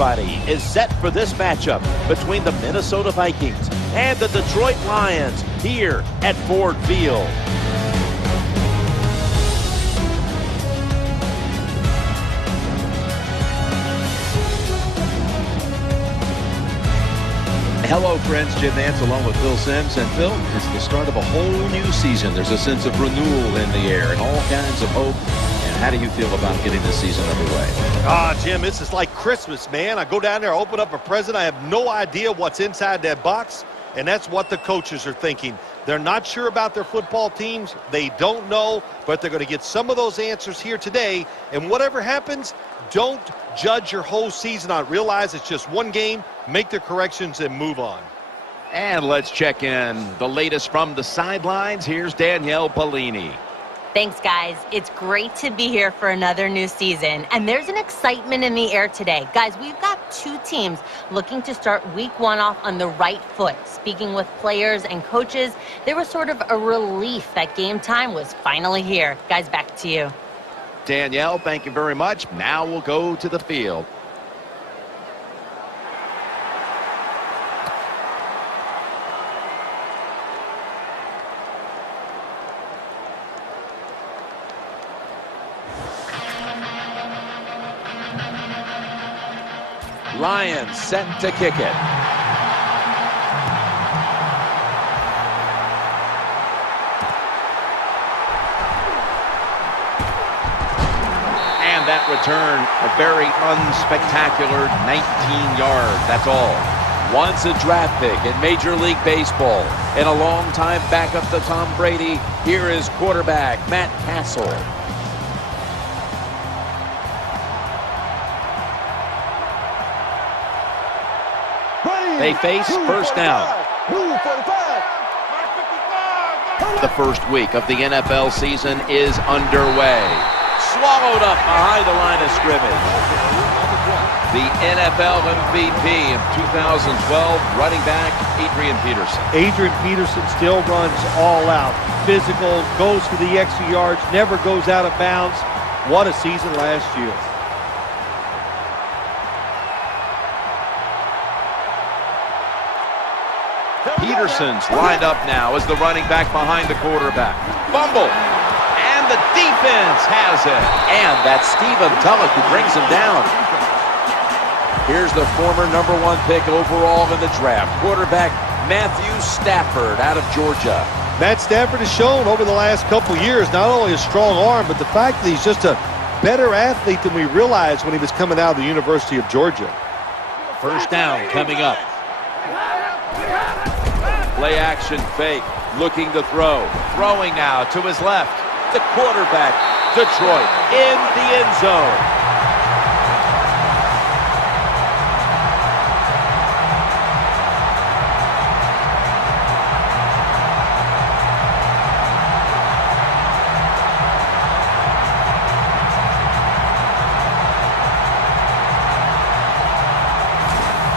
Everybody is set for this matchup between the Minnesota Vikings and the Detroit Lions here at Ford Field. Hello, friends. Jim Nance along with Phil Simms. And Phil, it's the start of a whole new season. There's a sense of renewal in the air and all kinds of hope. And how do you feel about getting this season underway? Jim, this is like Christmas, man. I go down there, open up a present. I have no idea what's inside that box. And that's what the coaches are thinking. They're not sure about their football teams. They don't know, but they're going to get some of those answers here today. And whatever happens, don't judge your whole season on it. Realize it's just one game, make the corrections, and move on. And let's check in the latest from the sidelines. Here's Danielle Bellini. Thanks, guys. It's great to be here for another new season. And there's an excitement in the air today. Guys, we've got two teams looking to start week one off on the right foot. Speaking with players and coaches, there was sort of a relief that game time was finally here. Guys, back to you. Danielle, thank you very much. Now we'll go to the field. Lions set to kick it. And that return, a very unspectacular 19 yards. That's all. Once a draft pick in Major League Baseball and a long-time backup to Tom Brady, here is quarterback Matt Castle. They face first down. The first week of the NFL season is underway. Swallowed up behind the line of scrimmage. The NFL MVP in 2012, running back Adrian Peterson. Adrian Peterson still runs all out. Physical, goes for the extra yards, never goes out of bounds. What a season last year. Peterson's lined up now as the running back behind the quarterback. Fumble. And the defense has it. And that's Stephen Tulloch who brings him down. Here's the former #1 pick overall in the draft, quarterback Matthew Stafford out of Georgia. Matt Stafford has shown over the last couple years not only a strong arm, but the fact that he's just a better athlete than we realized when he was coming out of the University of Georgia. First down coming up. Play action fake, looking to throw. Throwing now to his left. The quarterback, Detroit, in the end zone.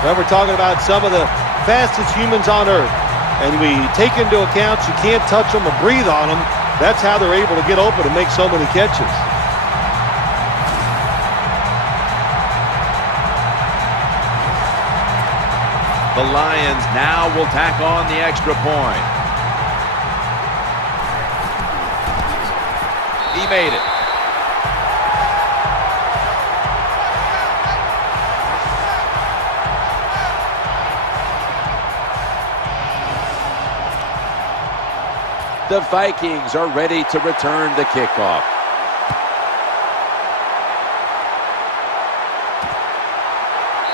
Well, we're talking about some of the fastest humans on earth. And we take into account you can't touch them or breathe on them. That's how they're able to get open and make so many catches. The Lions now will tack on the extra point. He made it. The Vikings are ready to return the kickoff.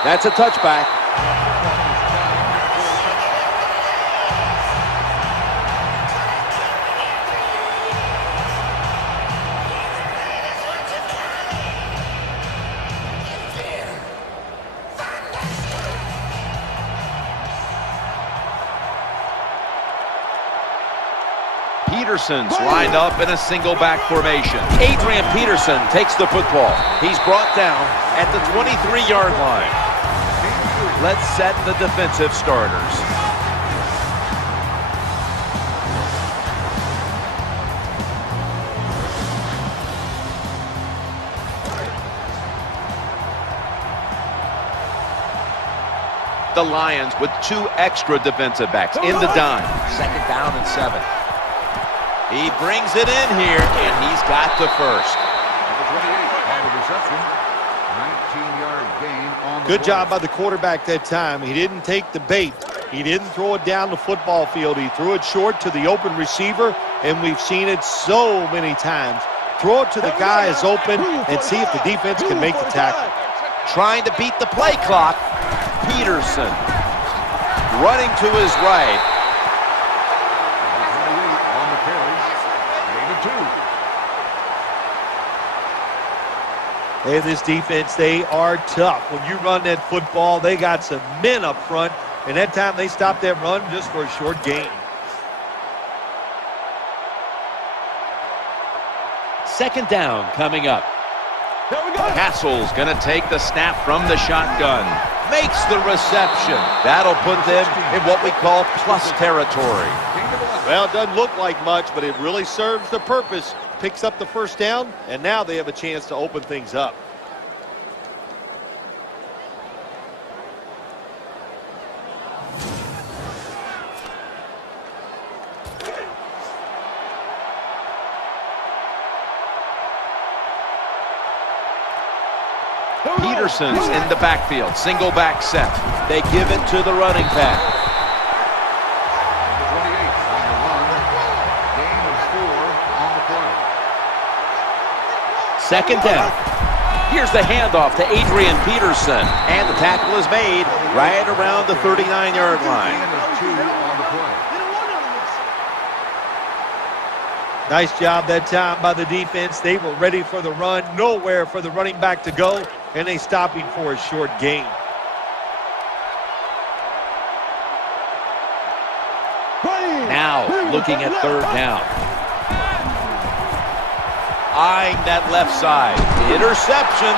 That's a touchback. Peterson's lined up in a single back formation. Adrian Peterson takes the football. He's brought down at the 23-yard line. Let's set the defensive starters. The Lions with 2 extra defensive backs in the dime. 2nd down and 7. He brings it in here, and he's got the first. Number 28 on the reception. 19-yard gain on the Good play. job by the quarterback that time. He didn't take the bait. He didn't throw it down the football field. He threw it short to the open receiver, and we've seen it so many times. Throw it to the guy is open and see if the defense can make the tackle. Trying to beat the play clock. Peterson running to his right. Number 28 on the carry. Gain of 2. Hey, this defense, they are tough. When you run that football, they got some men up front, and that time they stopped that run just for a short gain. 2nd down coming up. Castle's going to take the snap from the shotgun. Makes the reception. That'll put them in what we call plus territory. Well, it doesn't look like much, but it really serves the purpose. Picks up the first down, and now they have a chance to open things up. Peterson's in the backfield. Single back set. They give it to the running back. Number 28 on the run. Gain of 4 on the play. 2nd down. Here's the handoff to Adrian Peterson. And the tackle is made right around the 39-yard line. Gain of 2 on the play. Nice job that time by the defense. They were ready for the run. Nowhere for the running back to go, and they stop him for a short gain. Now looking at 3rd down. Eyeing that left side. Interception.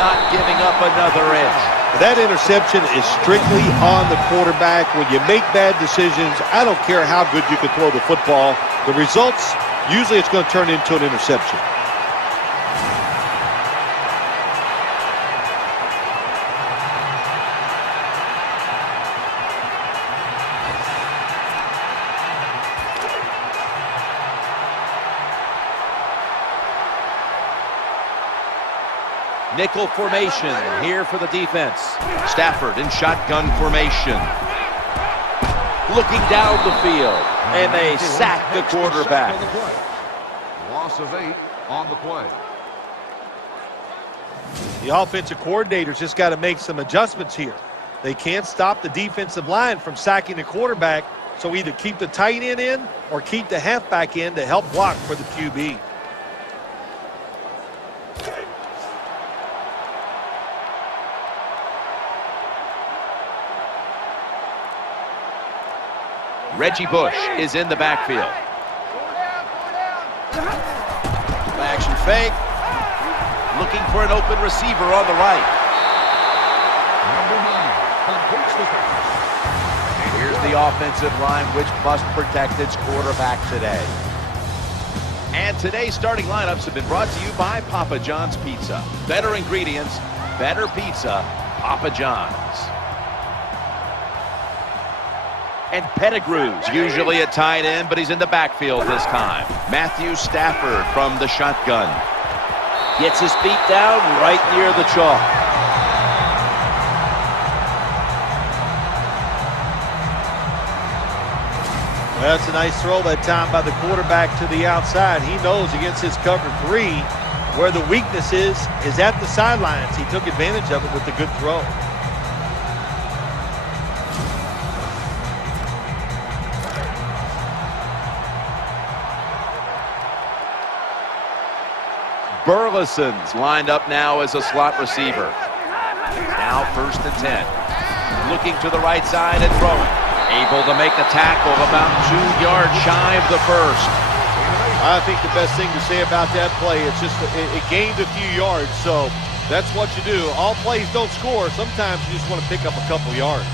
Not giving up another inch. That interception is strictly on the quarterback. When you make bad decisions, I don't care how good you can throw the football. The results, usually it's going to turn into an interception. Nickel formation here for the defense. Stafford in shotgun formation. Looking down the field, and they sack the quarterback. On the play. Loss of 8 on the play. The offensive coordinator's just got to make some adjustments here. They can't stop the defensive line from sacking the quarterback, so either keep the tight end in or keep the halfback in to help block for the QB. Reggie Bush is in the backfield. Action fake. Looking for an open receiver on the right. Number 9 completes the pass. And here's the offensive line, which must protect its quarterback today. And today's starting lineups have been brought to you by Papa John's Pizza. Better ingredients, better pizza, Papa John's. And Pettigrew's usually at tight end, but he's in the backfield this time. Matthew Stafford from the shotgun. Gets his feet down right near the chalk. Well, that's a nice throw that time by the quarterback to the outside. He knows against his cover 3 where the weakness is at the sidelines. He took advantage of it with a good throw. Burleson's lined up now as a slot receiver. Now 1st and 10. Looking to the right side and throwing. Able to make the tackle about 2 yards shy of the first. I think the best thing to say about that play is just it gained a few yards, so that's what you do. All plays don't score. Sometimes you just want to pick up a couple yards.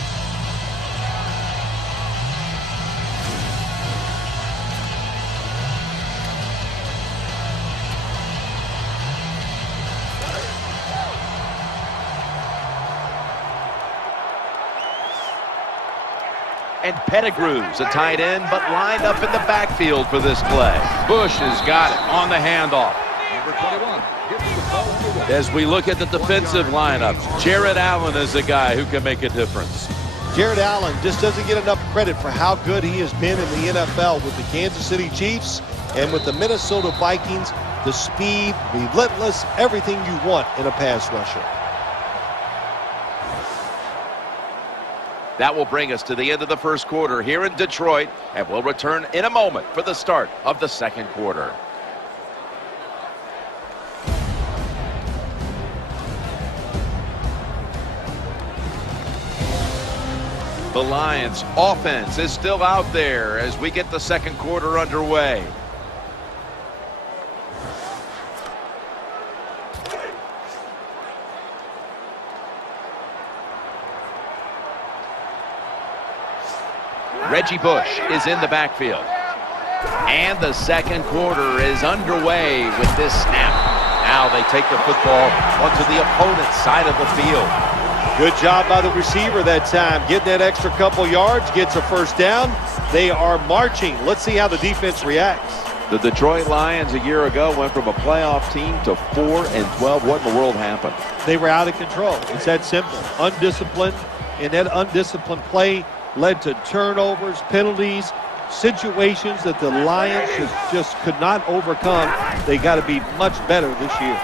And Pettigrew's a tight end, but lined up in the backfield for this play. Bush has got it on the handoff. Number 21 gets the ball on the way. As we look at the defensive lineup, Jared Allen is a guy who can make a difference. Jared Allen just doesn't get enough credit for how good he has been in the NFL with the Kansas City Chiefs and with the Minnesota Vikings. The speed, relentless, everything you want in a pass rusher. That will bring us to the end of the first quarter here in Detroit, and we'll return in a moment for the start of the second quarter. The Lions offense is still out there as we get the second quarter underway. Reggie Bush is in the backfield. And the second quarter is underway with this snap. Now they take the football onto the opponent's side of the field. Good job by the receiver that time. Getting that extra couple yards, gets a first down. They are marching. Let's see how the defense reacts. The Detroit Lions a year ago went from a playoff team to 4-12. What in the world happened? They were out of control. It's that simple. Undisciplined, and that undisciplined play led to turnovers, penalties, situations that the Lions just could not overcome. They got to be much better this year.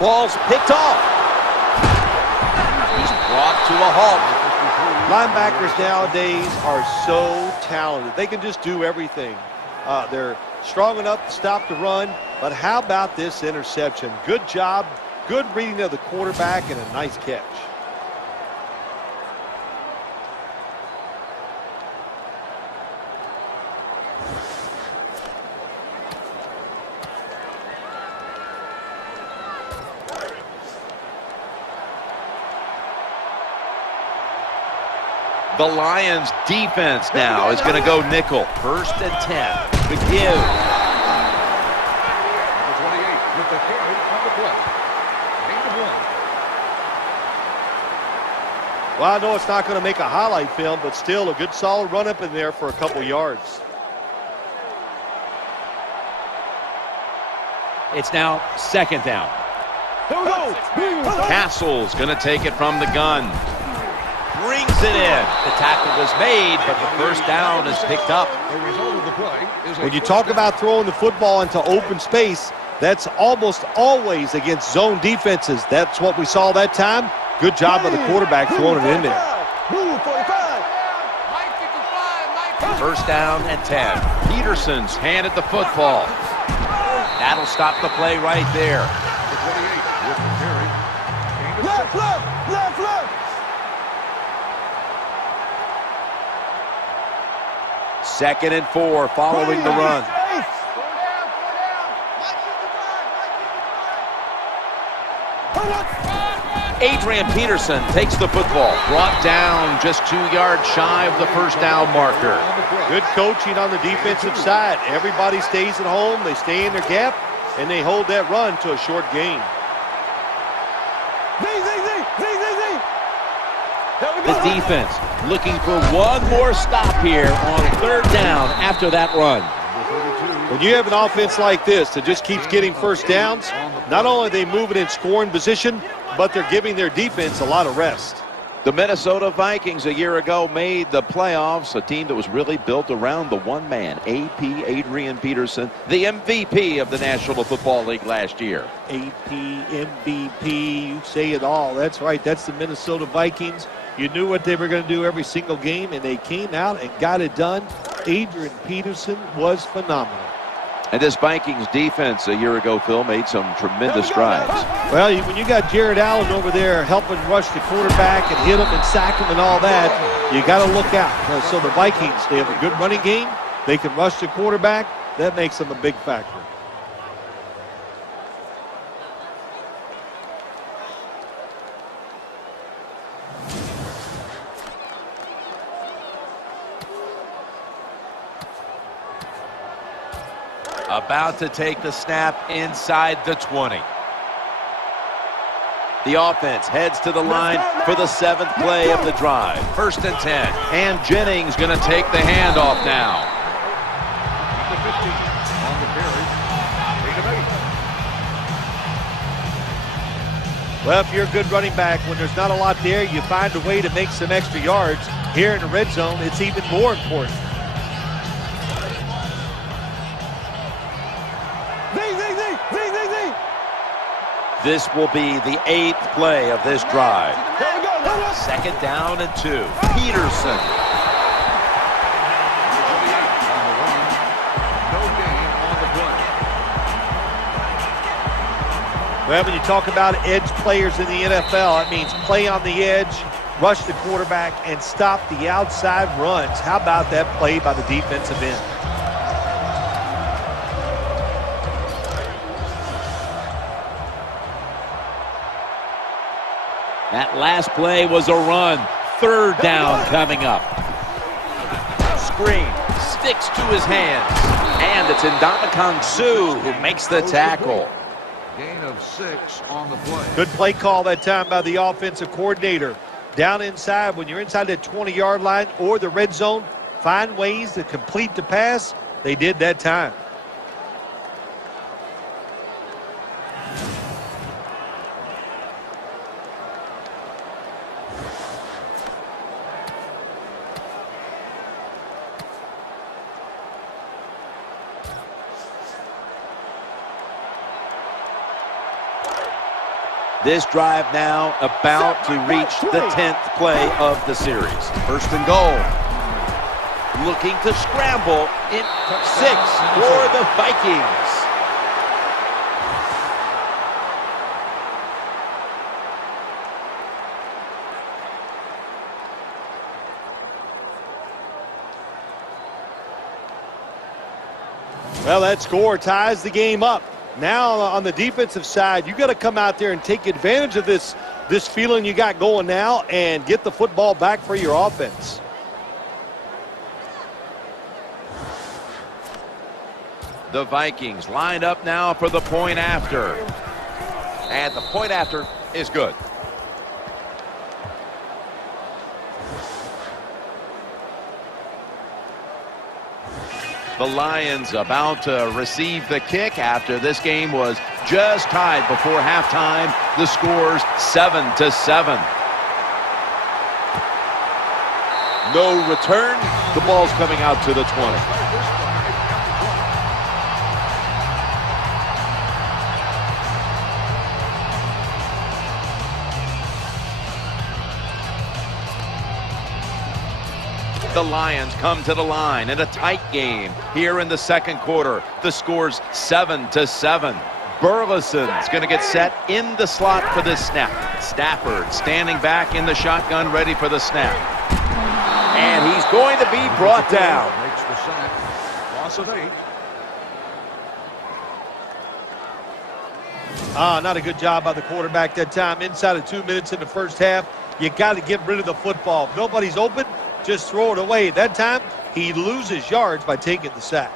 Ball's picked off. He's brought to a halt. Linebackers nowadays are so talented. They can just do everything. They're strong enough to stop the run, but how about this interception? Good job, good reading of the quarterback, and a nice catch. The Lions defense now is going to go nickel. 1st and 10. The give. Number 28 with the carry on the play. Gain of 1. Well, I know it's not going to make a highlight film, but still a good solid run up in there for a couple yards. It's now 2nd down. Castle's going to take it from the gun. Brings it in. The tackle was made, but the first down is picked up. The result of the play is When you talk about throwing the football into open space, that's almost always against zone defenses. That's what we saw that time. Good job by the quarterback throwing it in there. 1st down and 10. Peterson's handed the football. That'll stop the play right there. Number 28 with the carry. Gain of 6. Second and 4 following the run. Adrian Peterson takes the football. Brought down just 2 yards shy of the first down marker. Good coaching on the defensive side. Everybody stays at home. They stay in their gap, and they hold that run to a short gain. The defense looking for one more stop here on 3rd down after that run. When you have an offense like this that just keeps getting first downs, not only are they moving in scoring position, but they're giving their defense a lot of rest. The Minnesota Vikings a year ago made the playoffs, a team that was really built around the one man, AP Adrian Peterson, the MVP of the National Football League last year. AP, MVP, you say it all. That's right. That's the Minnesota Vikings. You knew what they were going to do every single game, and they came out and got it done. Adrian Peterson was phenomenal. And this Vikings defense a year ago, Phil, made some tremendous strides. Well, when you got Jared Allen over there helping rush the quarterback and hit him and sack him and all that, you got to look out. So the Vikings, they have a good running game. They can rush the quarterback. That makes them a big factor. About to take the snap inside the 20. The offense heads to the line for the 7th play of the drive. 1st and 10. And Jennings going to take the handoff now. The 15 on the carry. 8 of 8. Well, if you're a good running back, when there's not a lot there, you find a way to make some extra yards. Here in the red zone, it's even more important. This will be the 8th play of this drive. 2nd down and 2. Peterson. On the run. No gain on the play. Well, when you talk about edge players in the NFL, that means play on the edge, rush the quarterback, and stop the outside runs. How about that play by the defensive end? That last play was a run. 3rd down coming up. Screen. Sticks to his hands. And it's Ndamukong Suh who makes the tackle. Gain of 6 on the play. Good play call that time by the offensive coordinator. Down inside, when you're inside that 20-yard line or the red zone, find ways to complete the pass. They did that time. This drive now about to reach the 10th play of the series. 1st and goal. Looking to scramble in 6 for the Vikings. Well, that score ties the game up. Now on the defensive side, you got to come out there and take advantage of this feeling you got going now and get the football back for your offense. The Vikings lined up now for the point after. And the point after is good. The Lions about to receive the kick after this game was just tied before halftime. The score's 7-7. No return. The ball's coming out to the 20. The Lions come to the line in a tight game here in the 2nd quarter. The score's 7-7. Burleson's going to get set in the slot for this snap. Stafford standing back in the shotgun, ready for the snap. And he's going to be brought down. Makes the sack. Loss of 8. Not a good job by the quarterback that time. Inside of 2 minutes in the first half, you got to get rid of the football. If nobody's open, just throw it away. That time, he loses yards by taking the sack.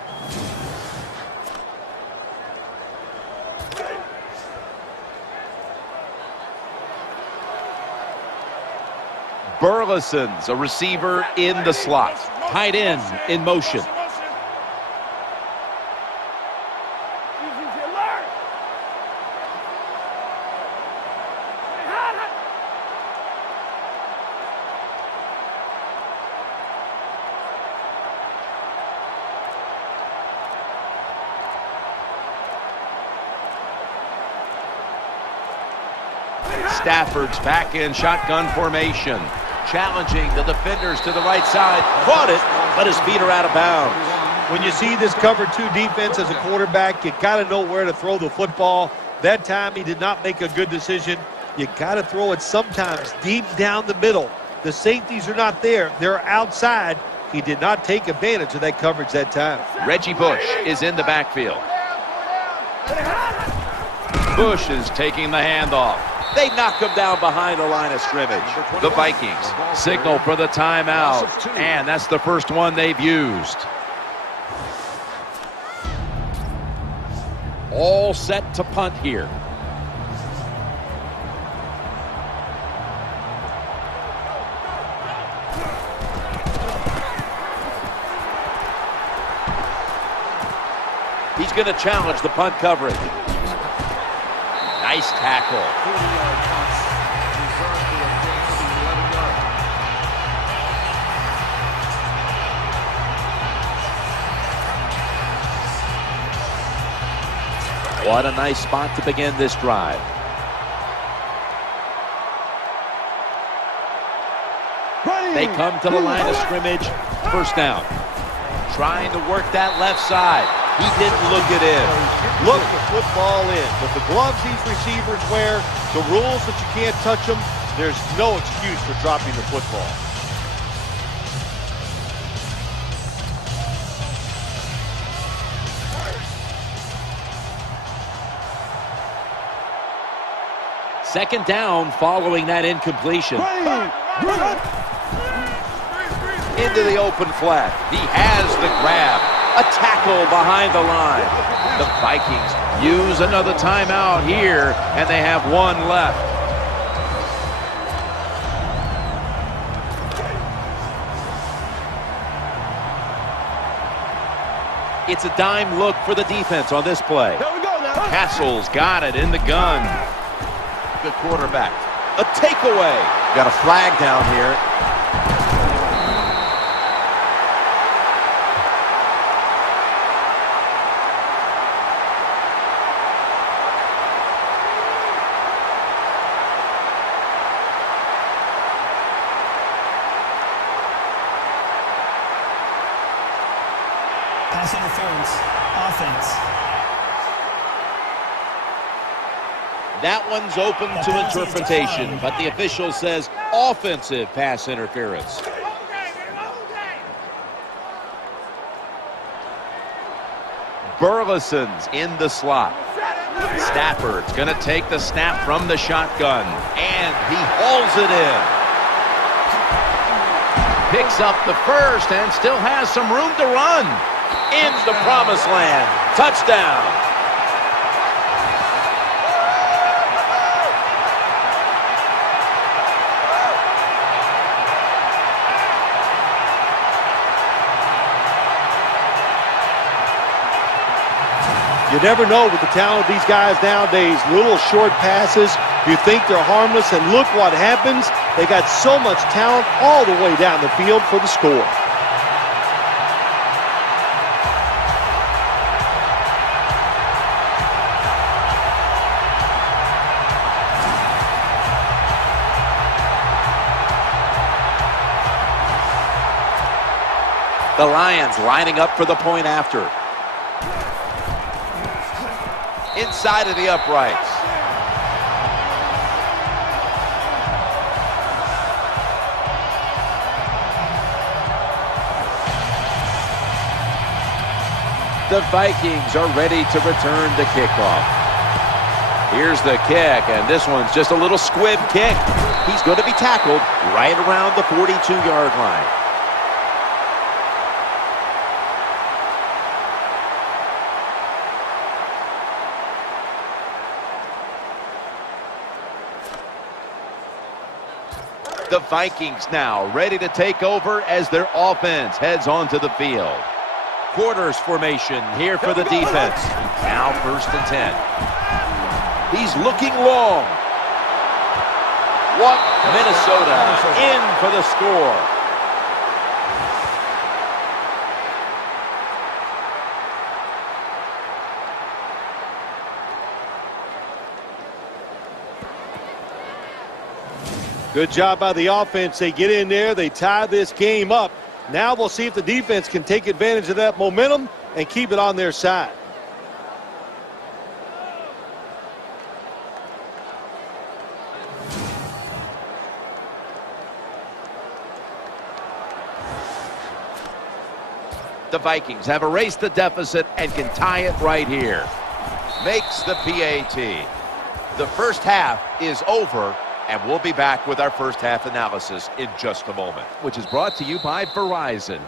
Burleson's a receiver in the slot. Tight end in motion. Stafford's back in shotgun formation. Challenging the defenders to the right side. Caught it, but his feet are out of bounds. When you see this cover 2 defense as a quarterback, you got to know where to throw the football. That time he did not make a good decision. You got to throw it sometimes deep down the middle. The safeties are not there. They're outside. He did not take advantage of that coverage that time. Reggie Bush is in the backfield. Bush is taking the handoff. They knock him down behind the line of scrimmage. The Vikings signal for the timeout, and that's the first one they've used. All set to punt here. He's going to challenge the punt coverage. Nice tackle. 40-yard punt. Reserved for a gain of 11 yards. What a nice spot to begin this drive. They come to the line of scrimmage. First down. Trying to work that left side. He didn't look it in. Look the football in. With the gloves these receivers wear, the rules that you can't touch them, there's no excuse for dropping the football. Second down following that incompletion. Into the open flat. He has the grab. A tackle behind the line. The Vikings use another timeout here, and they have one left. It's a dime look for the defense on this play. Here we go now. Castle's got it in the gun. The quarterback. A takeaway. Got a flag down here. Pass interference. Offense. That one's open to interpretation, but the official says offensive pass interference. Burleson's in the slot. Stafford's going to take the snap from the shotgun, and he hauls it in. Picks up the first and still has some room to run. In the promised land. Touchdown. You never know with the talent of these guys nowadays. Little short passes. You think they're harmless, and look what happens. They got so much talent all the way down the field for the score. The Lions lining up for the point after. Inside of the uprights. The Vikings are ready to return the kickoff. Here's the kick, and this one's just a little squib kick. He's going to be tackled right around the 42-yard line. The Vikings now ready to take over as their offense heads onto the field. Quarters formation here for the defense. Now 1st and 10. He's looking long. What? Minnesota in for the score. Good job by the offense. They get in there. They tie this game up. Now we'll see if the defense can take advantage of that momentum and keep it on their side. The Vikings have erased the deficit and can tie it right here. Makes the PAT. The first half is over, and we'll be back with our first half analysis in just a moment, which is brought to you by Verizon.